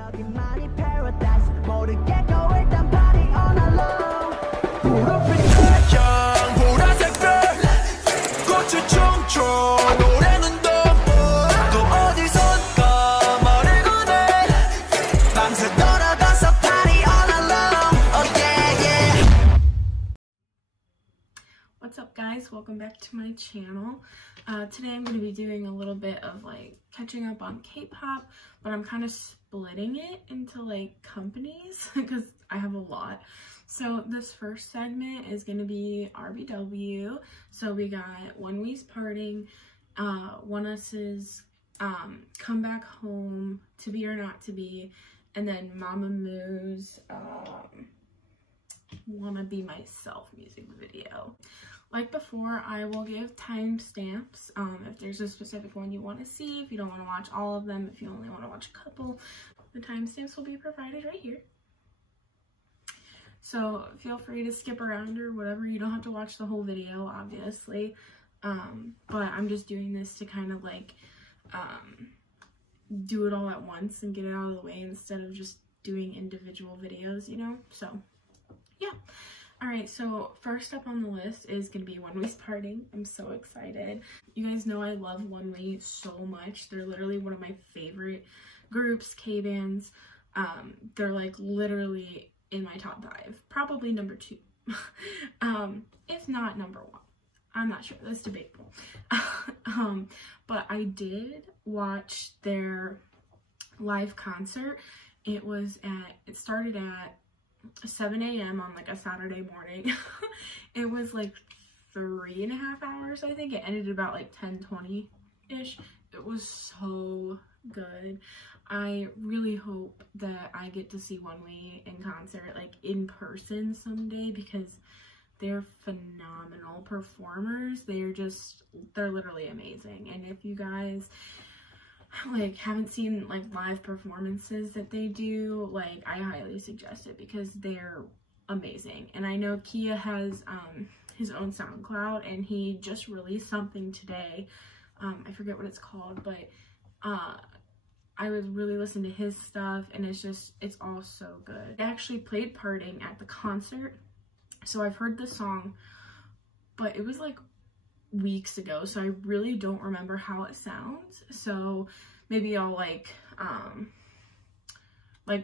여기만이 paradise 모르겠고 일단 party all night long 무릎을 꿇죠 보라색별 꽃을 춤춰 노래는 또 어디선가 말을 꺼내 밤새 돌아가서 party all night long oh yeah yeah. What's up guys, welcome back to my channel. Today I'm going to be doing a little bit of like catching up on K-pop, but I'm kind of splitting it into like companies because I have a lot. So this first segment is going to be RBW. So we got Onewe's Parting, Oneus's Come Back Home, To Be or Not To Be, and then Mamamoo's Wanna Be Myself music video. Like before, I will give timestamps if there's a specific one you want to see, if you don't want to watch all of them, if you only want to watch a couple. The timestamps will be provided right here. So feel free to skip around or whatever. You don't have to watch the whole video, obviously. But I'm just doing this to kind of like do it all at once and get it out of the way instead of just doing individual videos, you know? So yeah. Alright, so first up on the list is going to be Onewe's Parting. I'm so excited. You guys know I love Onewe so much. They're literally one of my favorite groups, K-bands. They're like literally in my top 5. Probably number 2. If not number 1. I'm not sure. That's debatable. But I did watch their live concert. It started at 7 a.m. on like a Saturday morning. It was like 3.5 hours, I think. It ended about like 10:20-ish. It was so good. I really hope that I get to see Onewe in concert, like in person someday, because they're phenomenal performers. They're literally amazing. And if you guys like haven't seen like live performances that they do, like I highly suggest it because they're amazing. And I know Kia has his own SoundCloud, and he just released something today. I forget what it's called, but I would really listen to his stuff, and it's all so good. I actually played Parting at the concert, so I've heard the song, but it was like weeks ago, so I really don't remember how it sounds. So maybe I'll like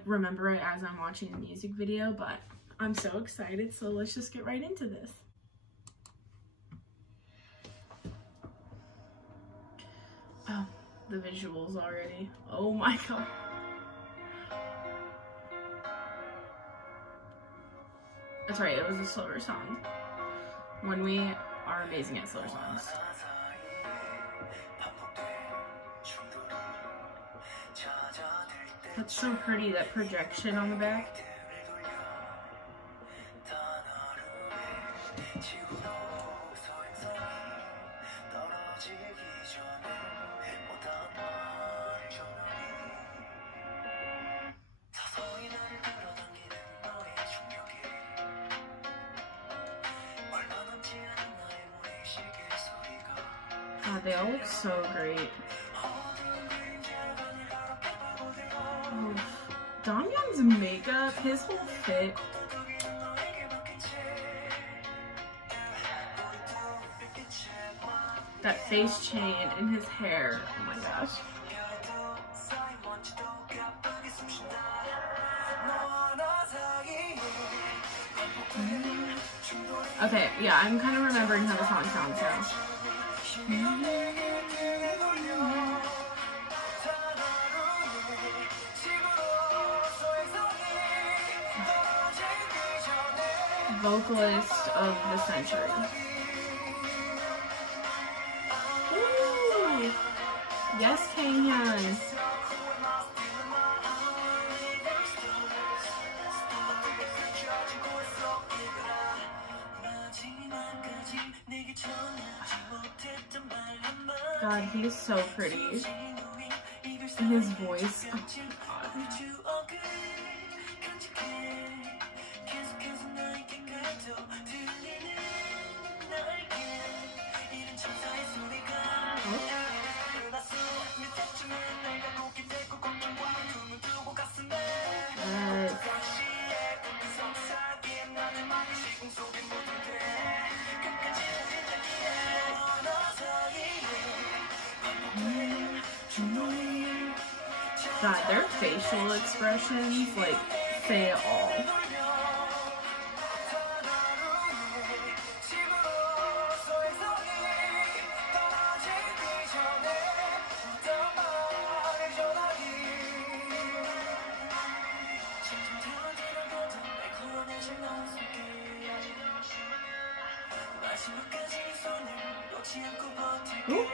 remember it as I'm watching the music video, but I'm so excited, so let's just get right into this. Oh, the visuals already. Oh my god. That's right, it was a slower song. Onewe are amazing at slower songs. That's so pretty, that projection on the back. God, they all look so great. Oh, Damyeon's makeup, his whole fit. That face chain and his hair, oh my gosh. Okay, yeah, I'm kind of remembering how the song sounds now. Vocalist of the century. Ooh. Yes, Kanghyun. God, he is so pretty. And his voice, oh my god. God, their facial expressions, like, say it all. Ooh.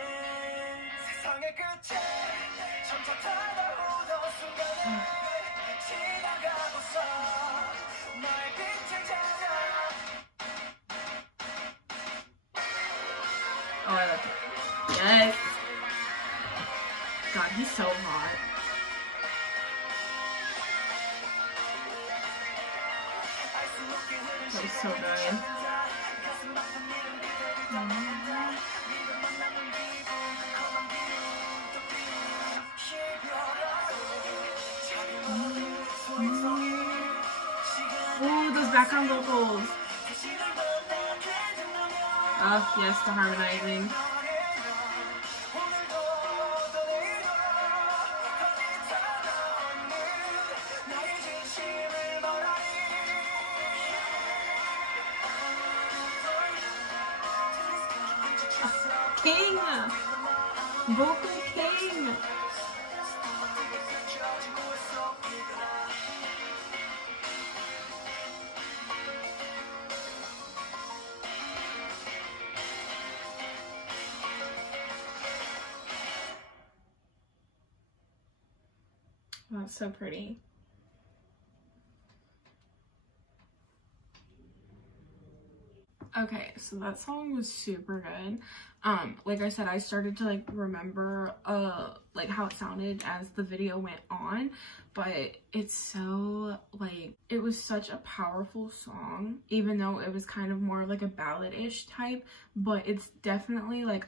Oh, I love it. Yes. God, he's so hot. That was so good. Oh, those background vocals. Oh, yes, the harmonizing. King! Vocal king! That's so pretty. Okay, so that song was super good. Like I said, I started to like remember like how it sounded as the video went on, but it's so like, it was such a powerful song, even though it was kind of more like a ballad-ish type, but it's definitely like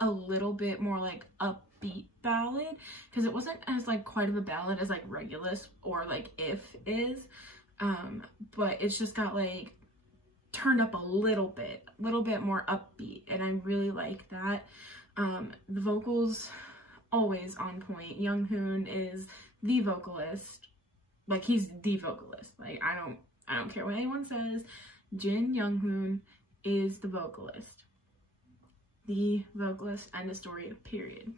a little bit more like upbeat ballad, because it wasn't as like quite of a ballad as like Regulus or like If is, but it's just got like turned up a little bit more upbeat, and I really like that. The vocals always on point. Younghoon is the vocalist, like he's the vocalist. Like I don't care what anyone says, Jin Younghoon is the vocalist. The vocalist, end of story, period.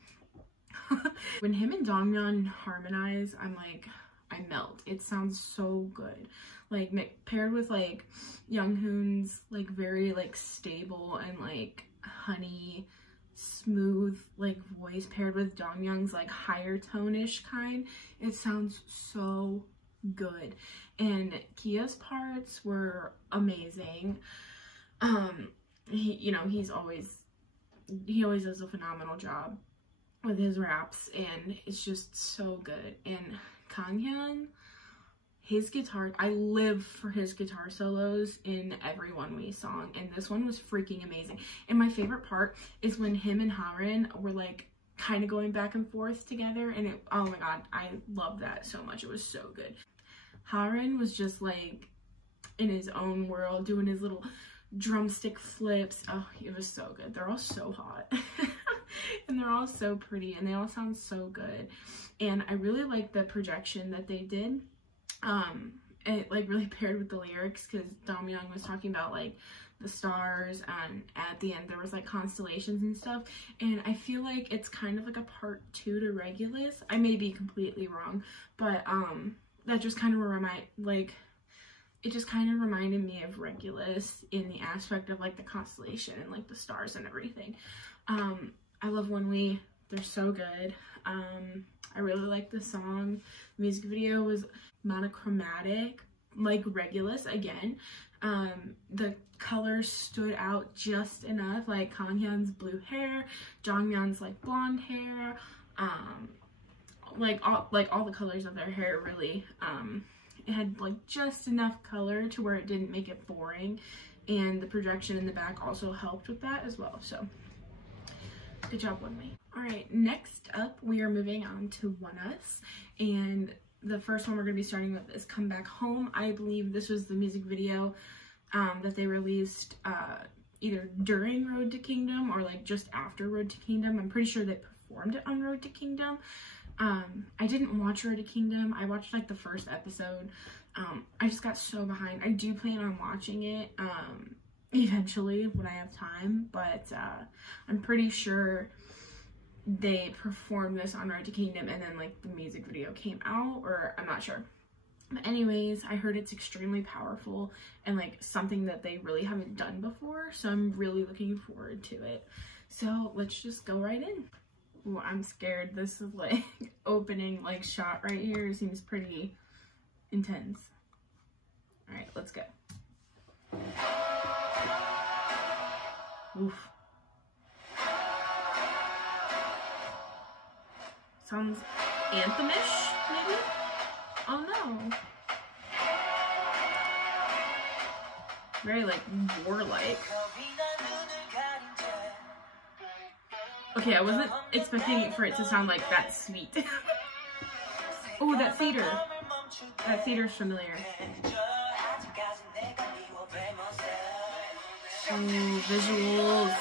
When him and Dongmyeon harmonize, I'm like, I melt. It sounds so good. Like paired with like Younghoon's like very like stable and like honey smooth like voice, paired with Dongmyeon's like higher tone-ish kind, it sounds so good. And Kia's parts were amazing. He always does a phenomenal job with his raps, and it's just so good. And Kanghyun, his guitar, I live for his guitar solos in every Onewe song, and this one was freaking amazing. And my favorite part is when him and Harin were like kind of going back and forth together, and it, oh my god, I love that so much. It was so good. Harin was just like in his own world, doing his little drumstick flips. Oh, it was so good. They're all so hot. And they're all so pretty, and they all sound so good. And I really like the projection that they did. It like really paired with the lyrics, because Dongmyeon was talking about like the stars, and at the end there was like constellations and stuff, and I feel like it's kind of like a part 2 to Regulus. I may be completely wrong, but that just kind of it just kind of reminded me of Regulus in the aspect of like the constellation and like the stars and everything. I love Onewe. They're so good. I really like the song. The music video was monochromatic, like Regulus again. The colors stood out just enough, like Kanghyun's blue hair, Jongmyeon's like blonde hair, like all the colors of their hair really, it had like just enough color to where it didn't make it boring, and the projection in the back also helped with that as well. So good job, Onewe. All right, next up we are moving on to Oneus, and the first one we're going to be starting with is Come Back Home. I believe this was the music video that they released either during Road to Kingdom or like just after Road to Kingdom. I'm pretty sure they performed it on Road to Kingdom. I didn't watch Road to Kingdom. I watched like the first episode. I just got so behind. I do plan on watching it eventually when I have time, but I'm pretty sure they performed this on Road to Kingdom and then like the music video came out, or I'm not sure. But anyways, I heard it's extremely powerful and like something that they really haven't done before, so I'm really looking forward to it. So let's just go right in. Ooh, I'm scared. This is like opening like shot right here seems pretty intense. All right, let's go. Oof. Sounds anthemish, maybe? Oh no. Very like warlike. Okay, I wasn't expecting for it to sound like that sweet. Oh, that theater. That theater's familiar. Oh, visuals.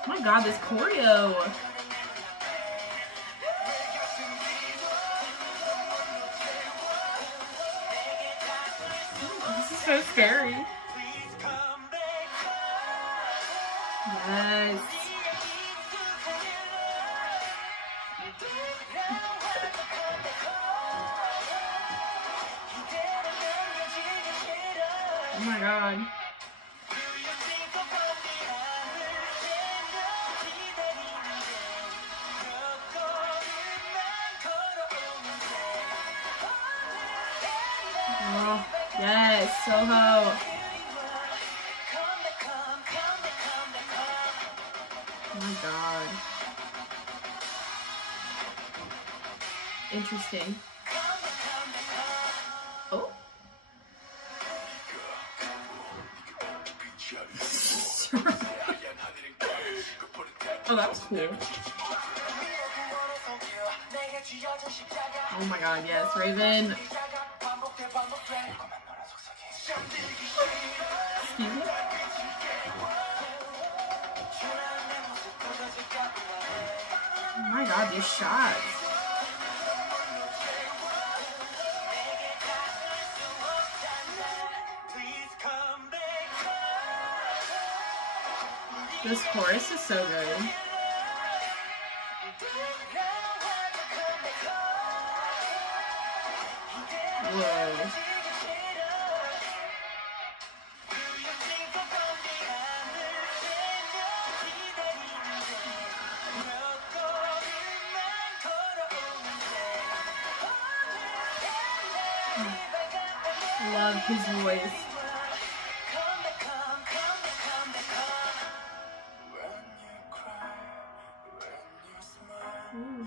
Oh my god, this choreo. Oh, this is so scary. Yes. Oh my god. Oh, yes, Soho. Oh my god. Interesting. Oh. Oh, that's cool. Oh my god, yes, Raven. Excuse me? Oh my god, these shots. This chorus is so good. Whoa. Love his voice. Ooh.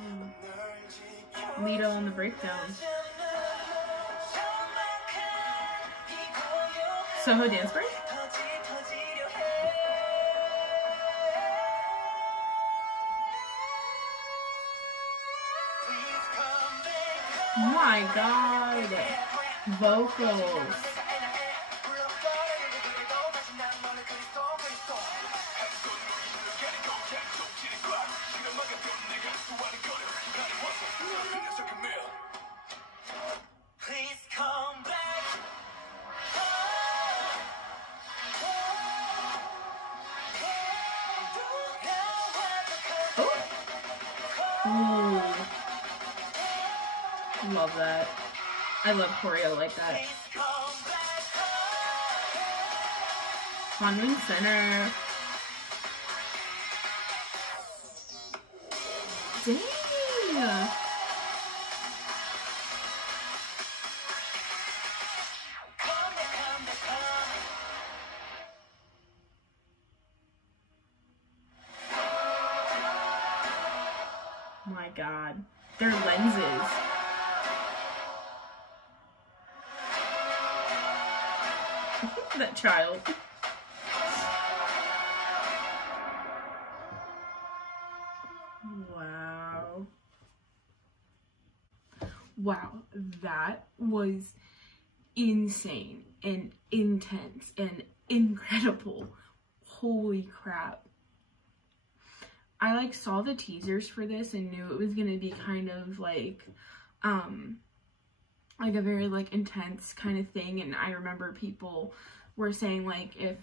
Lito on the breakdown. Soho dance break? Oh my god. Vocals. Ooh. Love that. I love choreo like that. Hanwoo center. Dang. My god. Their lenses. That child. Wow. Wow, that was insane and intense and incredible. Holy crap. I like saw the teasers for this and knew it was gonna be kind of like a very like intense kind of thing. And I remember people were saying like if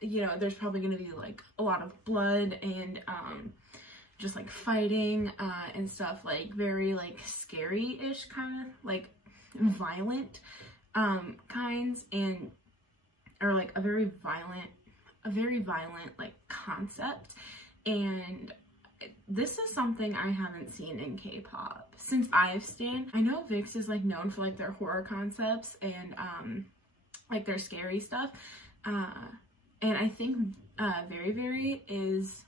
you know, there's probably gonna be like a lot of blood and just like fighting and stuff, like very like scary-ish kind of like violent kinds, and or like a very violent like concept. And this is something I haven't seen in K-pop since I've stan. I know VIX is like known for like their horror concepts and like their scary stuff, and I think Very Very is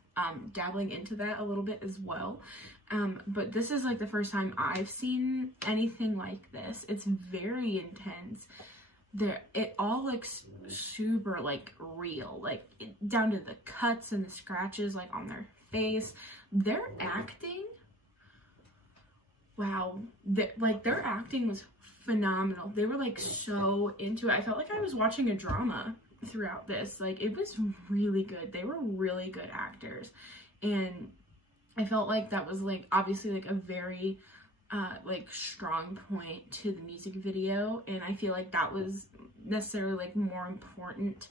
dabbling into that a little bit as well. But this is like the first time I've seen anything like this. It's very intense. It all looks super like real, like down to the cuts and the scratches like on their face. Their acting, wow, their acting was phenomenal. They were like so into it. I felt like I was watching a drama throughout this. Like it was really good. They were really good actors, and I felt like that was like obviously like a very like strong point to the music video, and I feel like that was necessarily like more important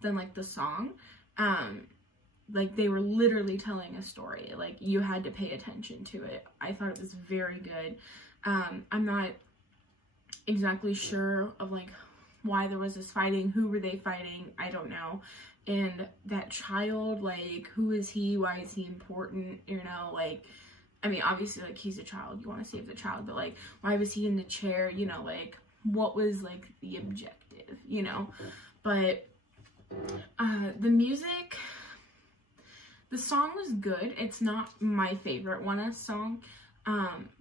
than like the song. Like they were literally telling a story, like you had to pay attention to it. I thought it was very good. I'm not exactly sure of like why there was this fighting, who were they fighting, I don't know. And that child, like who is he, why is he important, you know, like I mean, obviously, like, he's a child, you want to save the child, but, like, why was he in the chair, you know, like, what was, like, the objective, you know? But, the music, the song was good. It's not my favorite Oneus song.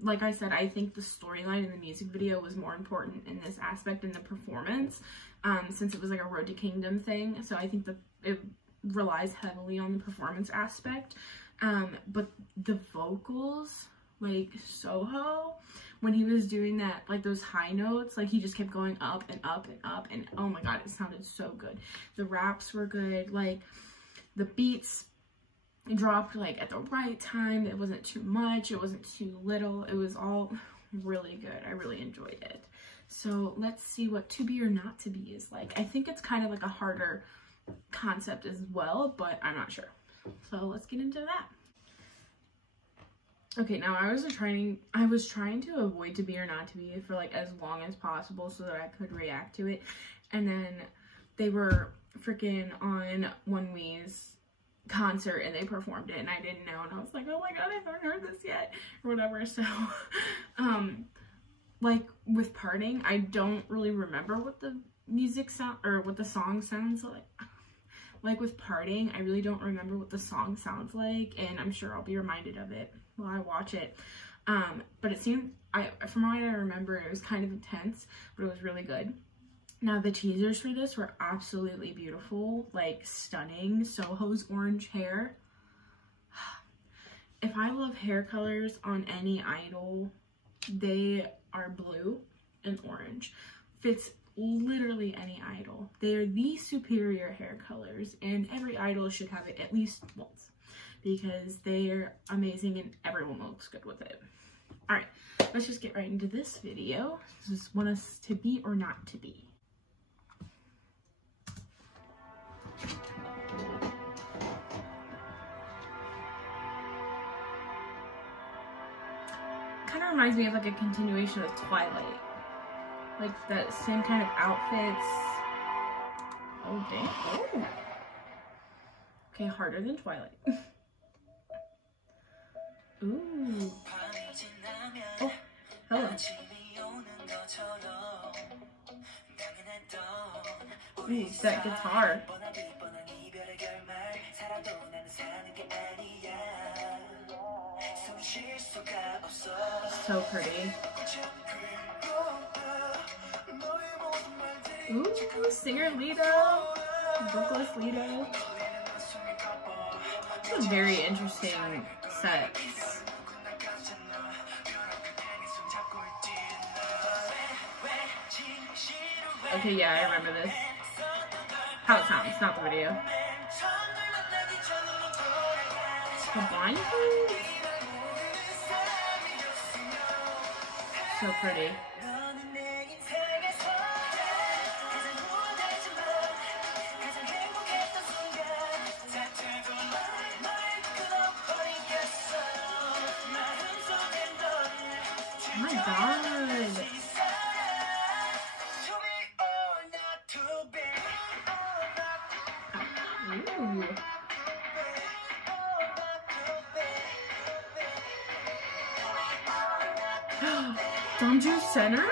Like I said, I think the storyline in the music video was more important in this aspect than the performance, since it was, like, a Road to Kingdom thing, so I think that it relies heavily on the performance aspect. But the vocals, like Soho, when he was doing that, like those high notes, like he just kept going up and up and up, and oh my god, it sounded so good. The raps were good, like the beats dropped like at the right time. It wasn't too much, it wasn't too little, it was all really good. I really enjoyed it. So let's see what To Be or Not To Be is like. I think it's kind of like a harder concept as well, but I'm not sure. So let's get into that. Okay, now I was trying to avoid To Be or Not To Be for like as long as possible so that I could react to it. And then they were freaking on Onewe's concert and they performed it and I didn't know, and I was like, oh my god, I haven't heard this yet or whatever. So like with Parting, I don't really remember what the music sound or what the song sounds like. Like with Parting, I really don't remember what the song sounds like, and I'm sure I'll be reminded of it while I watch it. But it seemed, from what I remember, it was kind of intense, but it was really good. Now the teasers for this were absolutely beautiful, like stunning. Soho's orange hair. If I love hair colors on any idol, they are blue and orange. Fits literally any idol. They are the superior hair colors, and every idol should have it at least once because they're amazing and everyone looks good with it. All right, let's just get right into this video. This is Oneus To Be or Not To Be. Kind of reminds me of like a continuation of Twilight. Like that same kind of outfits. Oh dang. Oh. Okay, harder than Twilight. Ooh. Oh, hello. Ooh, that guitar. So pretty. Ooh, singer Lido, vocalist Lido. It's a very interesting set. Okay, yeah, I remember this. How it sounds, not the video. The blindfolds? So pretty. Oh my god. Ooh. Don't you center?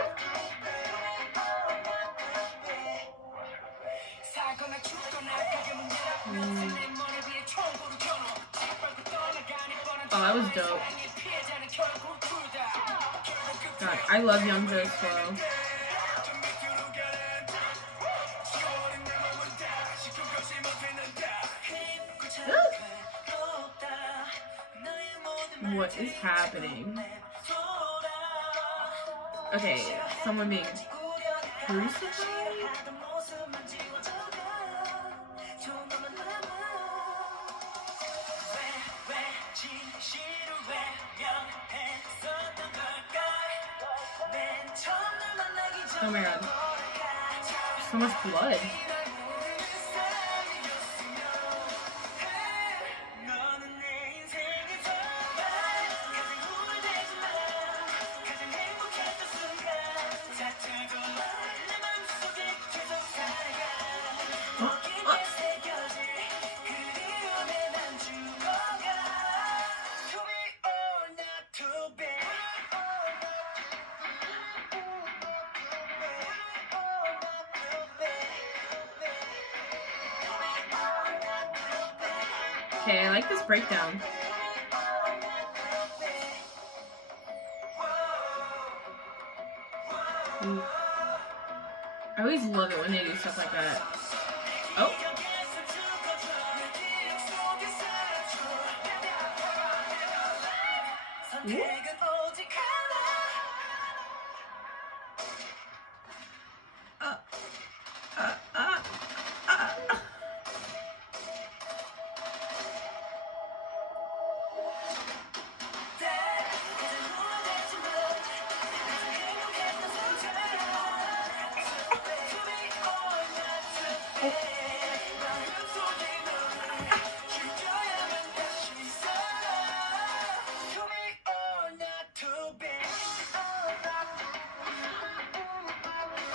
Oh, that was dope. God, I love Youngjo's flow. What is happening? Okay, someone being crucified? Oh my god. So much blood. Okay, I like this breakdown. Ooh. I always love it when they do stuff like that. Oh. Ooh.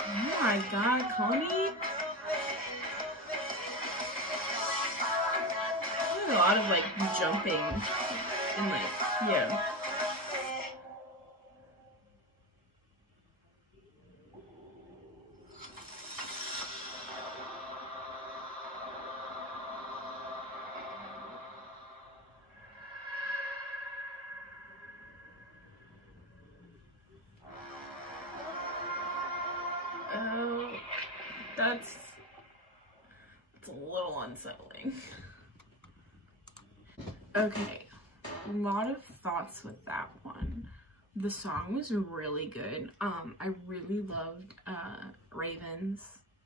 Oh my god, Connie. There's a lot of like jumping and like, yeah. That's a little unsettling. Okay, a lot of thoughts with that one. The song was really good. I really loved Raven's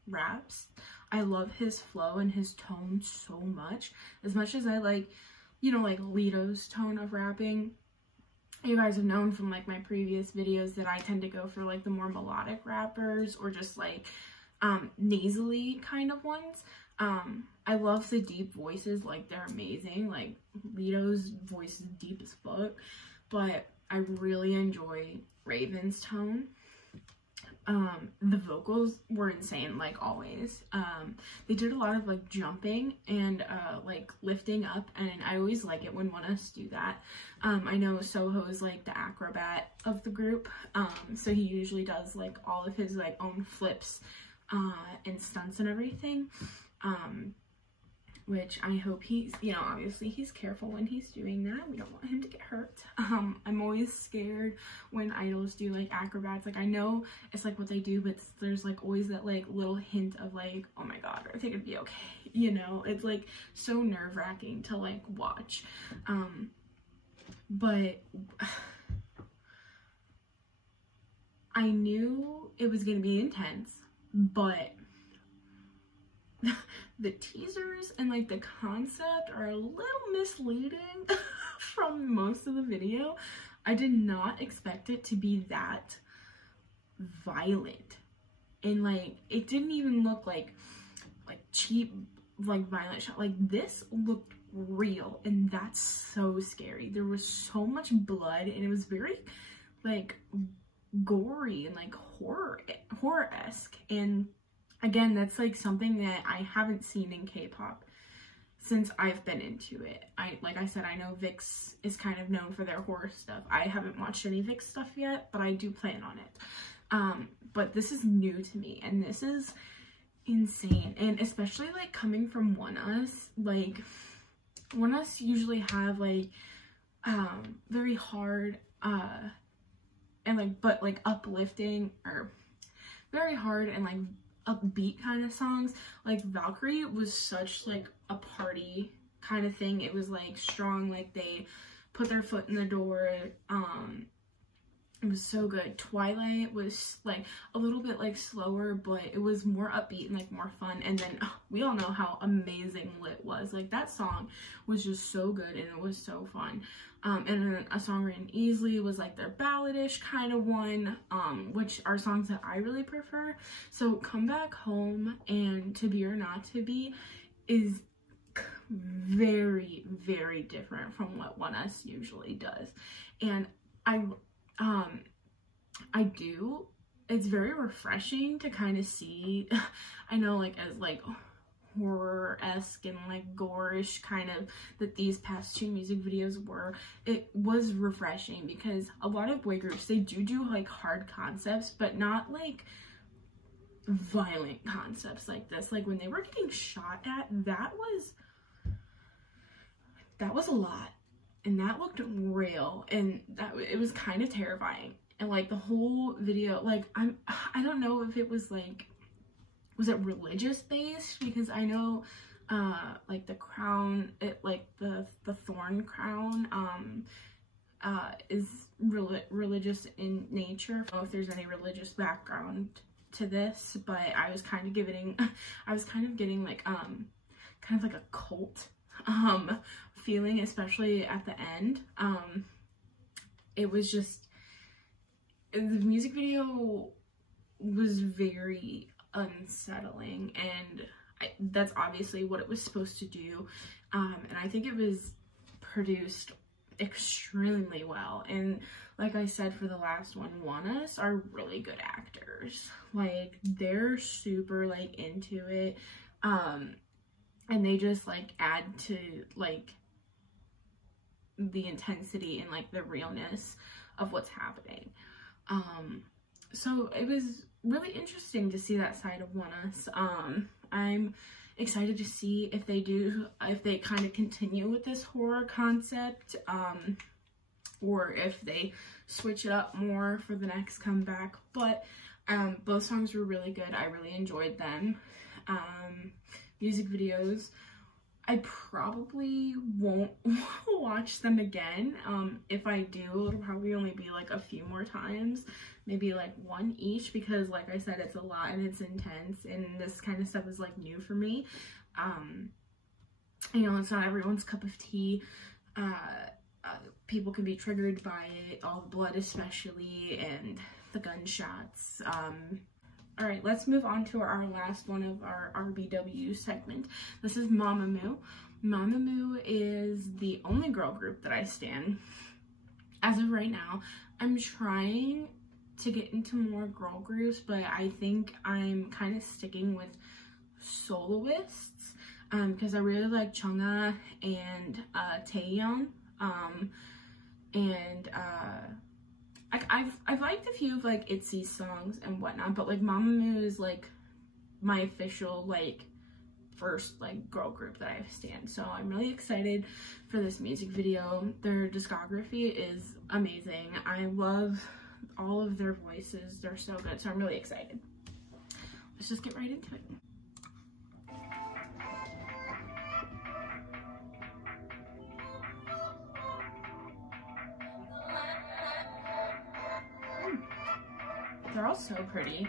raps. I love his flow and his tone so much. As much as I like, you know, like Lito's tone of rapping. You guys have known from like my previous videos that I tend to go for like the more melodic rappers or just like nasally kind of ones. I love the deep voices, like they're amazing. Like Lito's voice is deep as fuck, but I really enjoy Raven's tone. The vocals were insane, like always. They did a lot of like jumping and like lifting up, and I always like it when Oneus do that. I know Soho is like the acrobat of the group, so he usually does like all of his like own flips and stunts and everything, which I hope he's, you know, obviously he's careful when he's doing that. We don't want him to get hurt. I'm always scared when idols do like acrobats. Like I know it's like what they do, but there's like always that like little hint of like, oh my god, are they gonna be okay? You know, it's like so nerve-wracking to like watch. But I knew it was gonna be intense, but the teasers and like the concept are a little misleading from most of the video. I did not expect it to be that violent, and like it didn't even look like cheap like violent shot. Like this looked real, and that's so scary. There was so much blood, and it was very like gory and like horror-esque. And again, that's like something that I haven't seen in K-pop since I've been into it. Like I said, I know VIX is kind of known for their horror stuff. I haven't watched any VIX stuff yet, but I do plan on it. But this is new to me, and this is insane. And especially like coming from Oneus, like Oneus usually have like very hard and like but like uplifting, or very hard and like upbeat kind of songs. Like Valkyrie was such like a party kind of thing. It was like strong, like they put their foot in the door. It was so good. Twilight was like a little bit like slower, but it was more upbeat and like more fun. And then we all know how amazing Lit was. Like that song was just so good, and it was so fun. And then A Song Written Easily was like their balladish kind of one, which are songs that I really prefer. So Come Back Home and To Be or Not to Be is very, very different from what Oneus usually does. And it's very refreshing to kind of see, I know like as like horror-esque and like gore-ish kind of that these past two music videos were. It was refreshing because a lot of boy groups, they do like hard concepts, but not like violent concepts like this. Like when they were getting shot at, that was a lot, and that looked real, and it was kind of terrifying. And like the whole video, like I don't know if it was like, was it religious based? Because I know like the crown, like the thorn crown is religious in nature. I don't know if there's any religious background to this, but I was kind of getting like kind of like a cult feeling, especially at the end. It was just, the music video was very unsettling, and that's obviously what it was supposed to do. And I think it was produced extremely well. And like I said for the last one, Oneus are really good actors. Like they're super like into it, and they just like add to like the intensity and like the realness of what's happening. So it was really interesting to see that side of Oneus. I'm excited to see if they kind of continue with this horror concept, or if they switch it up more for the next comeback. But both songs were really good. I really enjoyed them. Music videos, I probably won't watch them again. If I do, it'll probably only be like a few more times, maybe like one each, because like I said, it's a lot and it's intense, and this kind of stuff is like new for me. You know, it's not everyone's cup of tea. People can be triggered by it, all the blood especially, and the gunshots. All right, let's move on to our last one of our RBW segment. This is Mamamoo. Mamamoo is the only girl group that I stan. As of right now, I'm trying to get into more girl groups, but I think I'm kind of sticking with soloists, because I really like Chungha and Taeyeon, and I've liked a few of like ITZY's songs and whatnot, but like Mamamoo is like my official like first like girl group that I've stan. So I'm really excited for this music video. Their discography is amazing. I love all of their voices. They're so good. So I'm really excited. Let's just get right into it. They're all so pretty.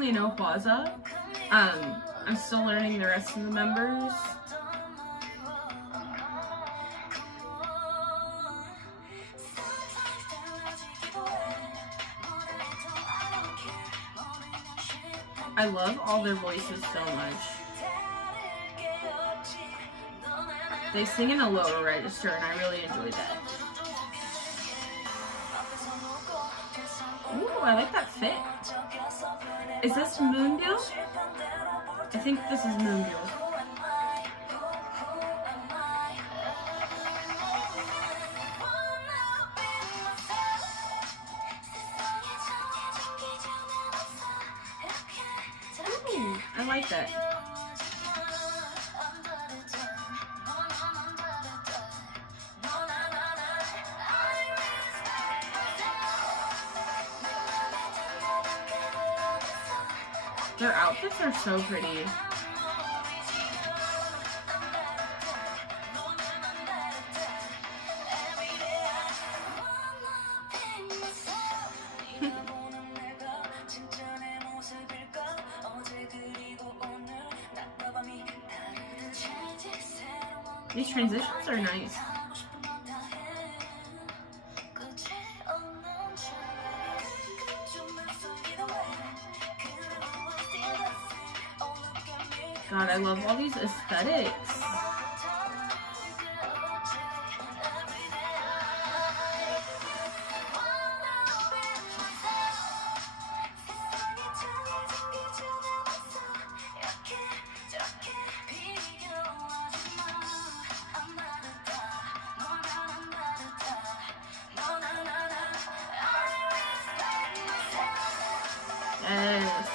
only know Hwaza. I'm still learning the rest of the members. I love all their voices so much. They sing in a lower register and I really enjoyed that. Ooh, I like that fit. Is this Moonbyul? I think this is Moonbyul. Ooh, I like that. Their outfits are so pretty. These transitions are nice. God, I love all these aesthetics. Yes.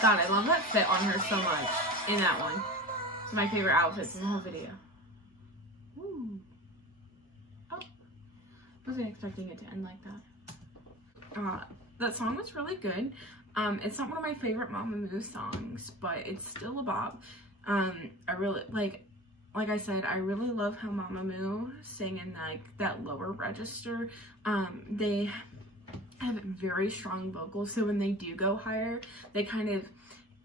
God, I love that fit on her so much in that one. It's my favorite outfits in the whole video. Ooh. Oh, wasn't expecting it to end like that. That song was really good. It's not one of my favorite Mamamoo songs, but it's still a bop. I really like I said, I really love how Mamamoo sing in like that lower register. They have very strong vocals, so when they do go higher, they kind of,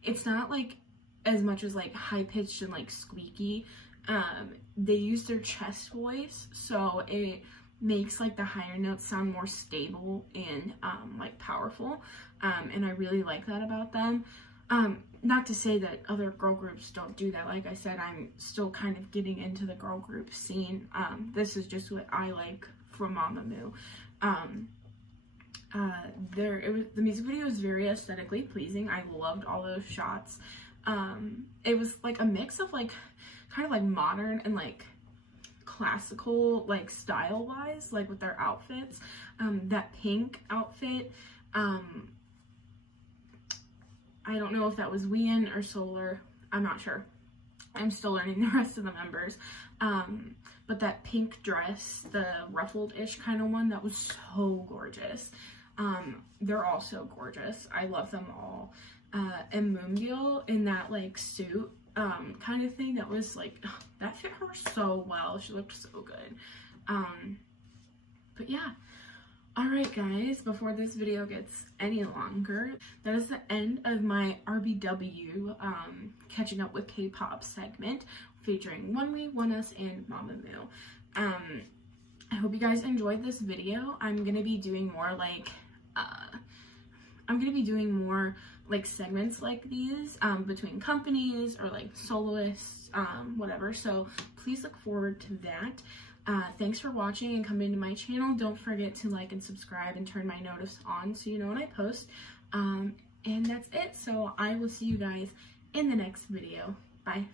it's not like as much as like high pitched and like squeaky. They use their chest voice, so it makes like the higher notes sound more stable and like powerful, and I really like that about them. Not to say that other girl groups don't do that. Like I said, I'm still kind of getting into the girl group scene. This is just what I like from Mamamoo. The music video was very aesthetically pleasing. I loved all those shots. It was like a mix of like kind of like modern and like classical like style wise, like with their outfits. That pink outfit, I don't know if that was Wien or Solar, I'm not sure. I'm still learning the rest of the members. But that pink dress, the ruffled-ish kind of one, that was so gorgeous. They're all so gorgeous. I love them all. And Moonbyul in that like suit kind of thing, that was like, that fit her so well. She looked so good. But yeah. Alright guys, before this video gets any longer, that is the end of my RBW catching up with K-pop segment featuring Onewe, Oneus, and Mamamoo. I hope you guys enjoyed this video. I'm gonna be doing more like like segments like these between companies or like soloists, whatever. So please look forward to that. Thanks for watching and coming to my channel. Don't forget to like and subscribe and turn my notice on so you know when I post. And that's it. So I will see you guys in the next video. Bye.